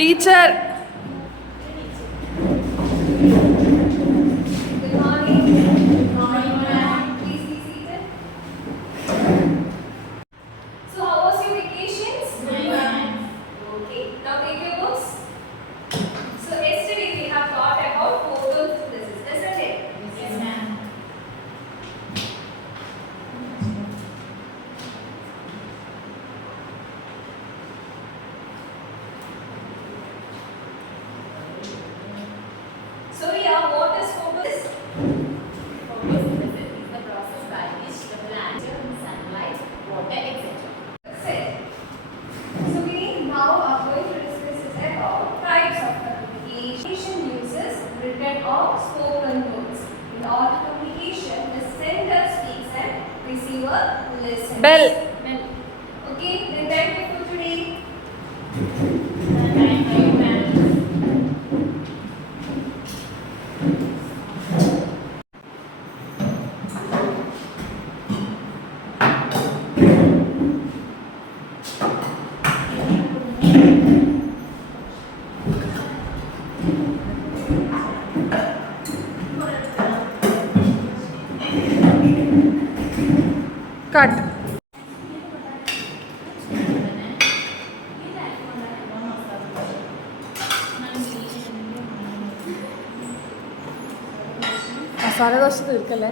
Teacher bell. Okay, then thank you for today. Cut. Masala dosa തീർക്കല്ലേ?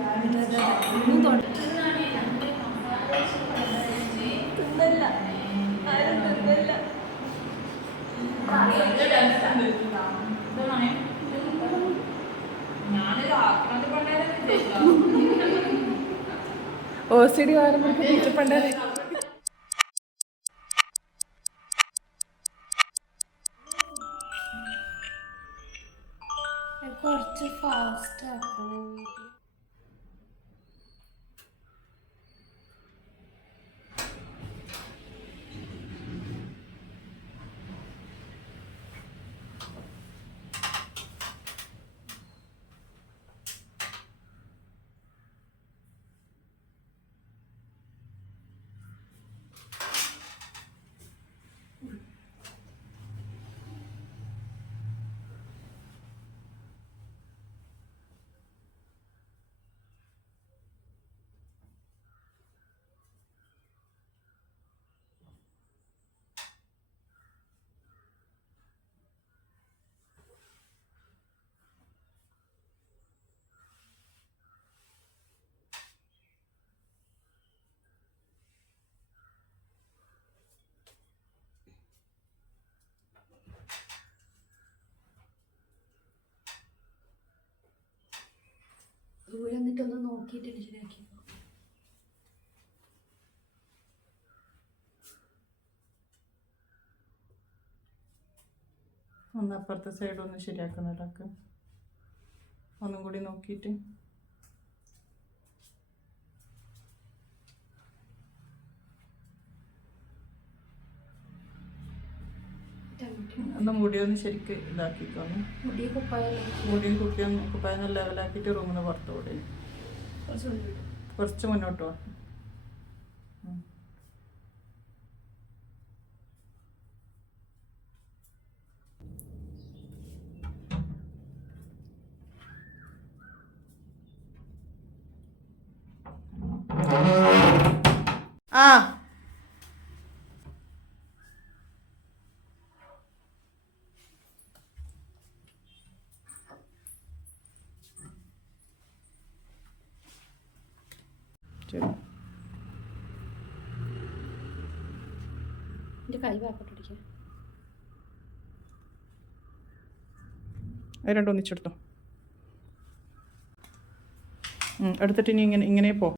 OCD വരുമ്പോഴേക്ക് teacher പണ്ടാരെ കുറച്ച് ഫാസ്റ്റ് ആക്കണം. ദൂരെ എന്നിട്ടൊന്ന് നോക്കിയിട്ട് ശരിയാക്കി. ഒന്ന് അപ്പുറത്തെ സൈഡ് ഒന്ന് ശരിയാക്കുന്നിടക്ക് ഒന്നും കൂടി നോക്കിയിട്ട് ഒന്ന് മുടിയൊന്ന് ശരിക്ക് ഇതാക്കിക്കോന്ന്. മുടി കുപ്പായൊന്ന് ലെവലാക്കിയിട്ട് റൂമിന് പുറത്ത് കൂടി കുറച്ച് മുന്നോട്ട് പോകാം. ആ എൻ്റെ കൈ വാക്കോട്ടടിക്കുക. അത് രണ്ടും ഒന്നിച്ചെടുത്തോ. എടുത്തിട്ട് ഇനി ഇങ്ങനെ പോ.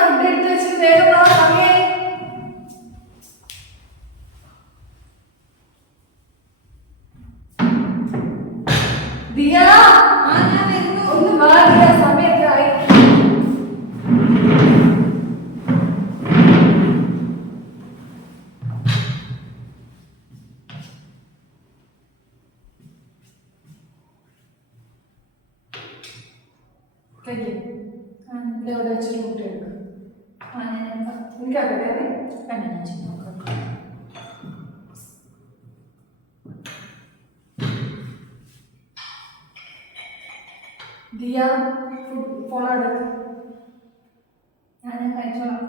ഫുഡ് എടുത്ത് വെച്ച് വേഗം ഒന്ന് മാറിയ സമയത്തായി. ഇവിടെ വെച്ചിട്ട് മുട്ട എടുക്കും. എനിക്കറിയാം വേണ്ട ഞാൻ ചെയ്ത് നോക്കാം. ദിയ ഫോണോട് ഞാൻ കഴിച്ചോളാം.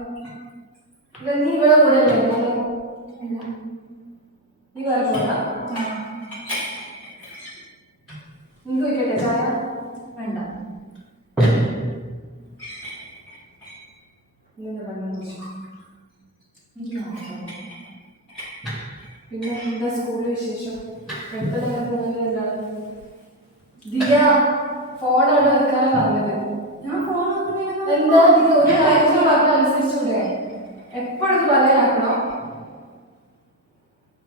നീ ഇവിടെ കൂടെ അല്ലേ? നീ വേറെ പോകാം. നിങ്ങൾക്ക് വയ്ക്കട്ടെ ചായ? വേണ്ട. പിന്നെ എന്താ സ്കൂളിൽ വിശേഷം? എന്താണ് ദിയ ഫോണോട് വെക്കാനാണ് പറഞ്ഞത്. ഞാൻ ഫോൺ എന്താ നീ ഒരു കാര്യം പറഞ്ഞാൽ അനുസരിച്ചൂടെ? എപ്പോഴും പറയാനാക്കണോ?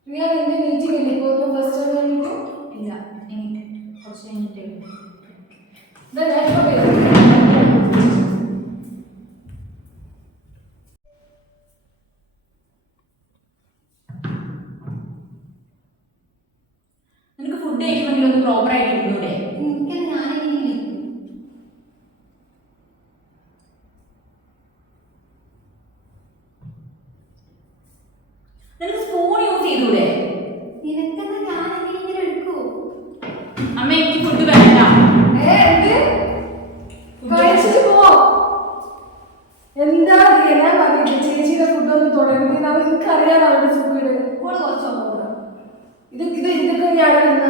റിയ എന്റെ മീറ്റിംഗ് ഇല്ലേ ഇപ്പോൾ ഫസ്റ്റ് ടൈം കഴിഞ്ഞിട്ട്? ഇല്ല, ഇനി കുറച്ച് കഴിഞ്ഞിട്ടേ ഉള്ളൂ. നിനക്ക് ഫുഡ് കഴിക്കണമെങ്കിൽ ഒന്ന് പ്രോപ്പർ ആയിട്ട് ഇരുന്നൂടെ? നിനക്ക് സ്പൂൺ യൂസ് ചെയ്തൂടെ? അമ്മ എനിക്ക് ഫുഡ് വേണ്ട. എന്താ ഞാൻ പറഞ്ഞിട്ട് ചേച്ചിയുടെ ഫുഡൊന്നും തുടങ്ങുന്നത് അവർക്ക് അറിയാൻ അവരുടെ സുഖം. ഇതൊക്കെ ഞാൻ അറിയുന്ന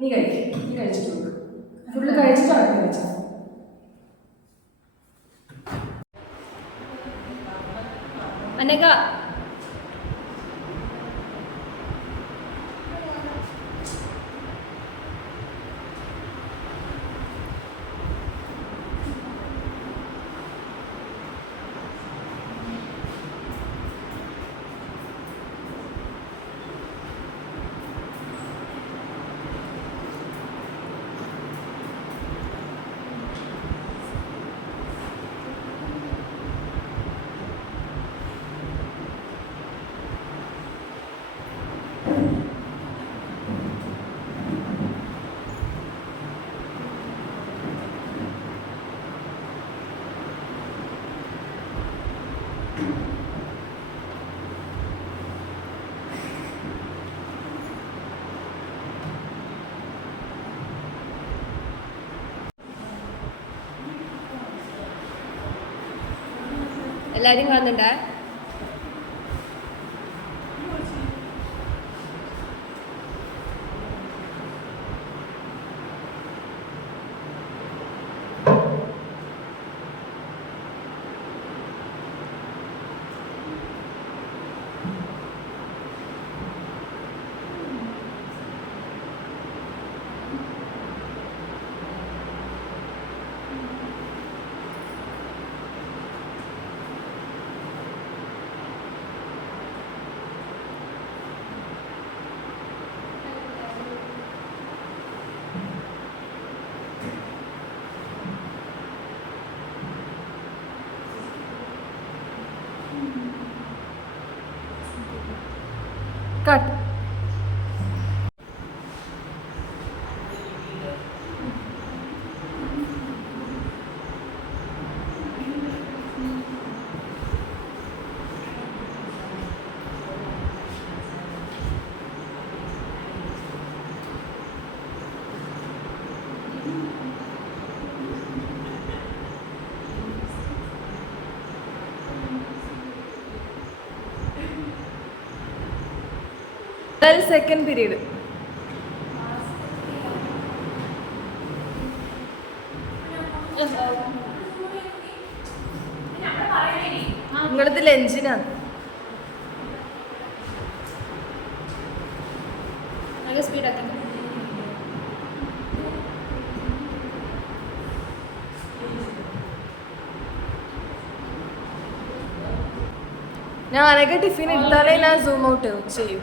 നീ കഴിക്കും. നീ കഴിച്ചിട്ടുണ്ട്. ഫുള്ള് കഴിച്ചിട്ടാണ് കഴിച്ചത്. അനക എല്ലാരും കാണുന്നുണ്ടേ? കട്ട്. സെക്കൻഡ് പീരീഡ് നിങ്ങളത് ലഞ്ചിനാണ്. നല്ല സ്പീഡാക്കി. ഞാൻ അനക്ക് ടിഫിൻ എടുത്താലേ ഞാൻ സൂം ഔട്ട് ചെയ്യും.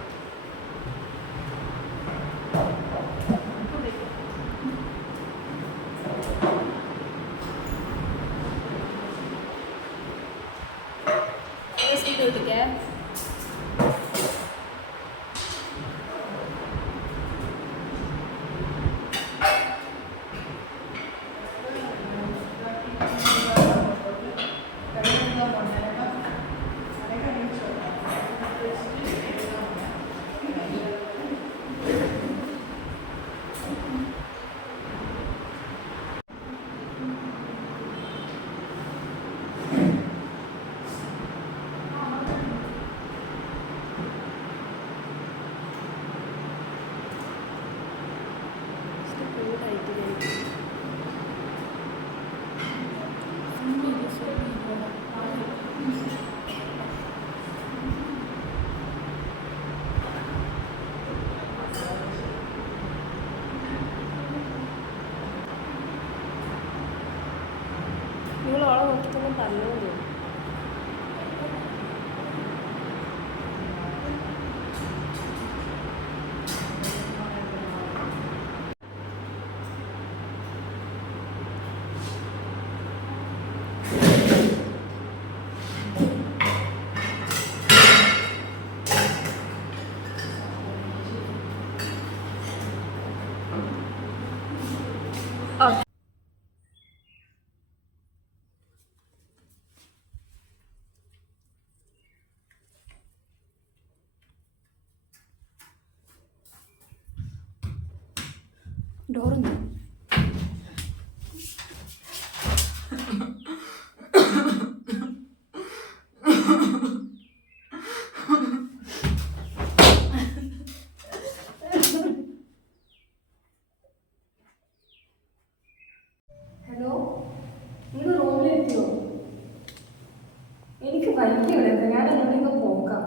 ഡോറൊന്നും ഹലോ, നിങ്ങൾ റൂമിലെത്തിയോ? എനിക്ക് വൈകി വിടരുത്, ഞാൻ അങ്ങോട്ടേക്ക് പോക്കാം.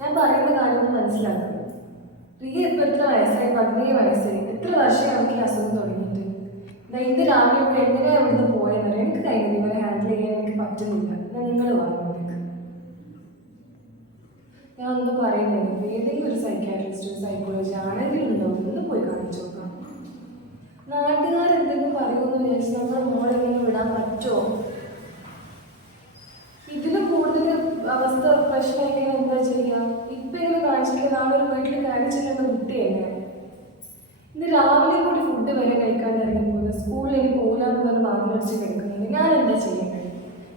ഞാൻ പറയുന്ന കാര്യമൊന്നും മനസ്സിലാക്കുക. റിയ ഇപ്പം എത്ര വയസ്സായി? 17 വയസ്സായി. എത്ര വർഷമായി നമുക്ക് ഈ അസുഖം തുടങ്ങിയിട്ട്? ഇന്ന് രാവിലെ ഇവിടെ എങ്ങനെയാണ് ഇവിടുന്ന് പോയെന്നറിയാം. എനിക്ക് കഴിഞ്ഞു നിങ്ങളെ ഹാൻഡിൽ ചെയ്യാൻ എനിക്ക് പറ്റുന്നില്ല. നിങ്ങൾ വാങ്ങുന്നേക്ക് ഞാൻ ഒന്നും പറയുന്നില്ല. ഏതെങ്കിലും ഒരു സൈക്കാട്രിസ്റ്റ് സൈക്കോളജി ആണെങ്കിലും ഉണ്ടോ ഒന്ന് പോയി കാണിച്ചു നോക്കാം. നാട്ടുകാരെന്തെങ്കിലും പറയുമെന്ന് വിചാരിച്ച് നമ്മുടെ മോളെങ്ങനെ വിടാൻ പറ്റുമോ? ഇതിന് കൂടുതൽ അവസ്ഥ പ്രശ്നമെങ്കിലും എന്താ ചെയ്യുക? ഇപ്പം ഇങ്ങനെ കാണിച്ചിട്ട് നാളെ ഒരു വീട്ടിൽ കാണിച്ചിട്ടുള്ള കുട്ടിയല്ലേ. ഇന്ന് രാവിലെ കൂടി ഫുഡ് വരെ കഴിക്കാൻ ഇറങ്ങിപ്പോകുന്നത്, സ്കൂളിൽ എനിക്ക് പോകാമെന്ന് പറഞ്ഞ് വാങ്ങിലടിച്ച് കിടക്കുന്നത്. ഞാൻ എന്താ ചെയ്യേണ്ടത്?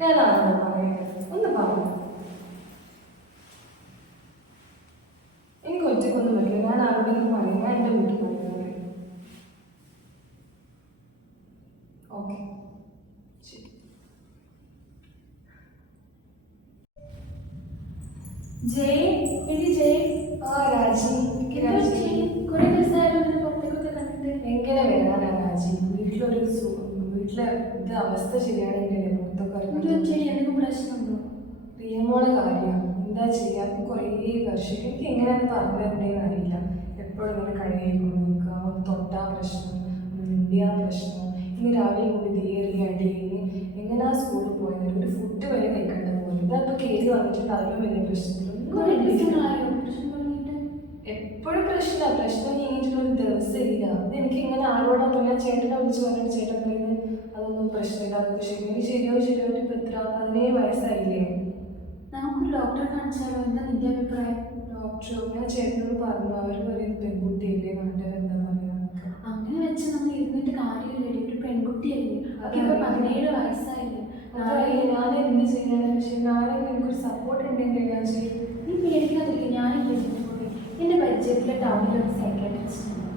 ഞാനാണോ പറയേണ്ടത്? ഒന്ന് പറഞ്ഞു. എനിക്ക് ഒറ്റക്കൊന്നും പറ്റില്ല. ഞാൻ ആരോടെങ്കിലും പറയും. ഞാൻ എൻ്റെ വീട്ടിൽ പറയുന്നത്. ഓക്കെ, ശരി. ജയ്, എടി ജയ്. ആ രാജി, കുറെ ദിവസമായാലും പുറത്തേക്കൊക്കെ കണ്ടിട്ട്. എങ്ങനെ വരാനാ രാജി? വീട്ടിലെ ഇത് അവസ്ഥ ശരിയാണെങ്കിലേ പുറത്തൊക്കെ എന്തെങ്കിലും പ്രശ്നമുണ്ടോ? പ്രിയമോളെ കാര്യമാണ്. എന്താ ചെയ്യാ? കുറേ വർഷം എനിക്ക് എങ്ങനെയാണ് പറഞ്ഞിട്ടുണ്ടെന്ന് അറിയില്ല. എപ്പോഴും ഇങ്ങനെ കഴുകി കൊണ്ടുവെക്കുക, ഒന്ന് തൊട്ടാ പ്രശ്നം, ഇന്ത്യ പ്രശ്നം. ഇന്ന് രാവിലെ കൂടി തീയറി അടിയിന് എങ്ങനെയാ സ്കൂളിൽ പോയത്? ഒരു ഫുഡ് വരെ കഴിക്കേണ്ട പോലെ. ഇതപ്പോൾ കേറി വന്നിട്ടുണ്ട്. അതിലും വലിയ പ്രശ്നത്തിലൊന്നും എപ്പോഴും പ്രശ്നമാണ്. പ്രശ്നം കഴിഞ്ഞിട്ടുള്ളൊരു ദിവസം ഇല്ല. ഇത് എനിക്ക് ഇങ്ങനെ ആരോടാ പറയാ? ചേട്ടനെ വിളിച്ച് പറഞ്ഞിട്ട് ചേട്ടൻ പറയുന്നത് അതൊന്നും പ്രശ്നമില്ല, അതൊക്കെ ശരിയാവും. ഇപ്പം എത്ര 17 വയസ്സായില്ലേ? നമുക്ക് ഡോക്ടറെ കാണിച്ചാലോ? എന്താ നിന്റെ അഭിപ്രായം? ഡോക്ടർ ഞാൻ ചേട്ടനോട് പറഞ്ഞു. അവർ പറയുന്നത് പെൺകുട്ടിയല്ലേ, നാട്ടുകാരെന്താ പറയുക? അങ്ങനെ വെച്ച് നമ്മൾ ഇരുന്നിട്ട് കാര്യമില്ല. ഒരു പെൺകുട്ടിയല്ലേ, ഇപ്പൊ 17 വയസ്സായില്ലേ. ഞാൻ എന്ത് ചെയ്യാൻ? പക്ഷെ നാളെ എനിക്കൊരു സപ്പോർട്ട് ഉണ്ടെങ്കിൽ ഞാൻ ചെയ്യും. നീ പേടിക്കാതിരിക്കും. ഞാനും പേടിച്ചിട്ട് പോയി. എൻ്റെ പരിചയത്തിലെ ടൗണിലൊരു സൈക്കാട്രിസ്റ്റ് ഉണ്ട്.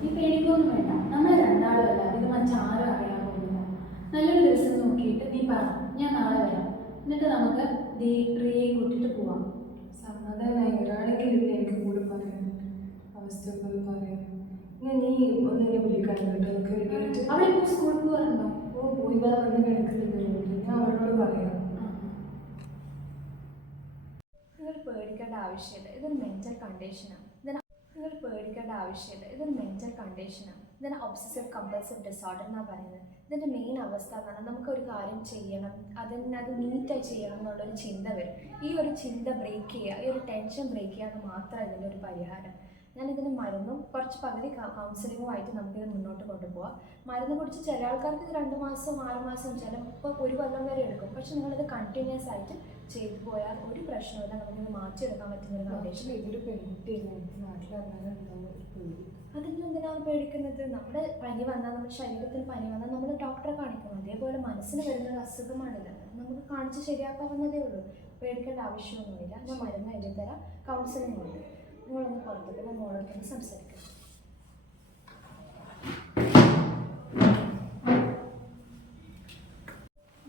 നീ പേടിക്കൊന്നും വേണ്ട. നമ്മൾ രണ്ടാളും അല്ല, ഇത് മറ്റാരും അറിയാൻ പോകുന്നില്ല. നല്ലൊരു ദിവസം നോക്കിയിട്ട് നീ പറ, ഞാൻ നാളെ വരാം. എന്നിട്ട് നമുക്ക് റിയയെ കൂട്ടിയിട്ട് പോവാം. സമാധാനമായി ഒരാളെങ്കിലും എനിക്ക് കൂടെ പറയാൻ, അവസ്ഥയൊക്കെ ഒന്ന് പറയാൻ. നീ ഒന്നിനെ വിളിക്കാൻ കേട്ടോ. അവളിപ്പോൾ സ്കൂളിൽ പോകാറുണ്ടോ? പോയി വന്ന് കിടക്കുന്നുണ്ട്. ഞാൻ അവരോട് പറയാം. നിങ്ങൾ പേടിക്കേണ്ട ആവശ്യമില്ല, ഇതൊരു മെൻ്റൽ കണ്ടീഷനാണ്. ഇതിന് ഒബ്സസീവ് കമ്പൾസീവ് ഡിസോർഡർ എന്നാണ് പറയുന്നത്. ഇതിൻ്റെ മെയിൻ അവസ്ഥ എന്ന് പറഞ്ഞാൽ നമുക്കൊരു കാര്യം ചെയ്യണം, അത് നീറ്റായി ചെയ്യണം എന്നുള്ളൊരു ചിന്ത വരും. ഈ ഒരു ചിന്ത ബ്രേക്ക് ചെയ്യുക, ഈ ഒരു ടെൻഷൻ ബ്രേക്ക് ചെയ്യുക എന്ന് മാത്രമാണ് ഇതിൻ്റെ ഒരു പരിഹാരം. ഞാനിതിന് മരുന്നും കുറച്ച് പകുതി കൗൺസിലിങ്ങുമായിട്ട് നമുക്കിത് മുന്നോട്ട് കൊണ്ടുപോകാം. മരുന്ന് കുടിച്ച് ചില ആൾക്കാർക്ക് ഇത് 2 മാസം 6 മാസം ചിലപ്പോൾ 1 കൊല്ലം വരെ എടുക്കും. പക്ഷെ നിങ്ങളിത് കണ്ടിന്യൂസ് ആയിട്ട് ചെയ്തു പോയാൽ ഒരു പ്രശ്നമില്ല, നമുക്കിത് മാറ്റിയെടുക്കാൻ പറ്റുന്നൊരു കണ്ടീഷൻ. ഇതൊരു പെൺകുട്ടിയാണ്, നാട്ടിലറിയാനുണ്ടാവും. അതിനെന്തിനാണ് പേടിക്കുന്നത്? നമ്മുടെ പനി വന്നാൽ, നമ്മുടെ ശരീരത്തിന് പനി വന്നാൽ നമ്മൾ ഡോക്ടറെ കാണിക്കണം. അതേപോലെ മനസ്സിന് വരുന്നൊരു അസുഖമാണിത്, നമുക്ക് കാണിച്ച് ശരിയാക്കാവുന്നതേ ഉള്ളൂ. പേടിക്കേണ്ട ആവശ്യമൊന്നുമില്ല. ഞാൻ മരുന്ന് എഴുതി തരാം, കൗൺസിലിംഗ് ഉണ്ട്. നിങ്ങളൊന്ന് പുറത്തേക്ക് നമ്മളോടൊന്ന് സംസാരിക്കാം.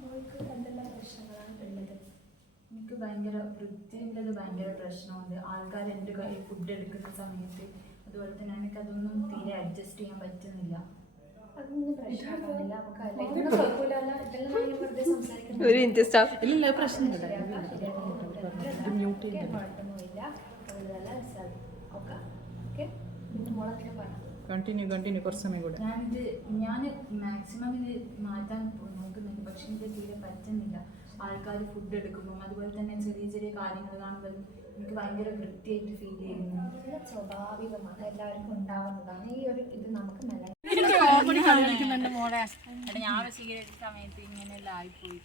മോൾക്ക് എന്തെല്ലാം പ്രശ്നങ്ങളാണ് ഉള്ളത്? എനിക്ക് ഭയങ്കര വൃത്തിയുള്ളത് ഭയങ്കര പ്രശ്നമുണ്ട്. ആൾക്കാർ എൻ്റെ കയ്യിൽ ഫുഡ് എടുക്കുന്ന സമയത്ത് അതുപോലെ തന്നെ എനിക്കതൊന്നും തീരെ അഡ്ജസ്റ്റ് ചെയ്യാൻ പറ്റുന്നില്ല. അതൊന്നും പ്രശ്നമൊന്നുമില്ല, നമുക്ക് ഇതൊന്നും കുഴപ്പമില്ല. ഇതെല്ലാം ഞാൻ വെറുതെ സംസാരിക്കുന്നത്. ഇല്ല, പ്രശ്നമില്ല. കുഴപ്പമൊന്നുമില്ല. ഓക്കെ ഓക്കെ, മോളൊക്കെ പറയാം. കണ്ടിന്യൂ കുറച്ച് സമയം കൂടെ. ഞാൻ മാക്സിമം ഇത് മാറ്റാൻ നോക്കുന്നുണ്ട്, പക്ഷെ എനിക്ക് തീരെ പറ്റുന്നില്ല. ആൾക്കാർ ഫുഡ് എടുക്കുമ്പോൾ അതുപോലെ തന്നെ ചെറിയ ചെറിയ കാര്യങ്ങൾ കാണുമ്പോൾ എനിക്ക് ഭയങ്കര വൃത്തിയായിട്ട് ഫീൽ ചെയ്യുന്നു. ഇത് സ്വാഭാവികമാണ്, എല്ലാവർക്കും ഉണ്ടാവുന്നതാണ്. ഈ ഒരു ഇത് നമുക്ക് മെല്ലെ ഞാൻ സ്വീകരിച്ച സമയത്ത് ഇങ്ങനെയെല്ലാം ആയിപ്പോയി.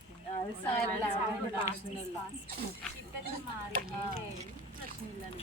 പ്രശ്നമില്ല.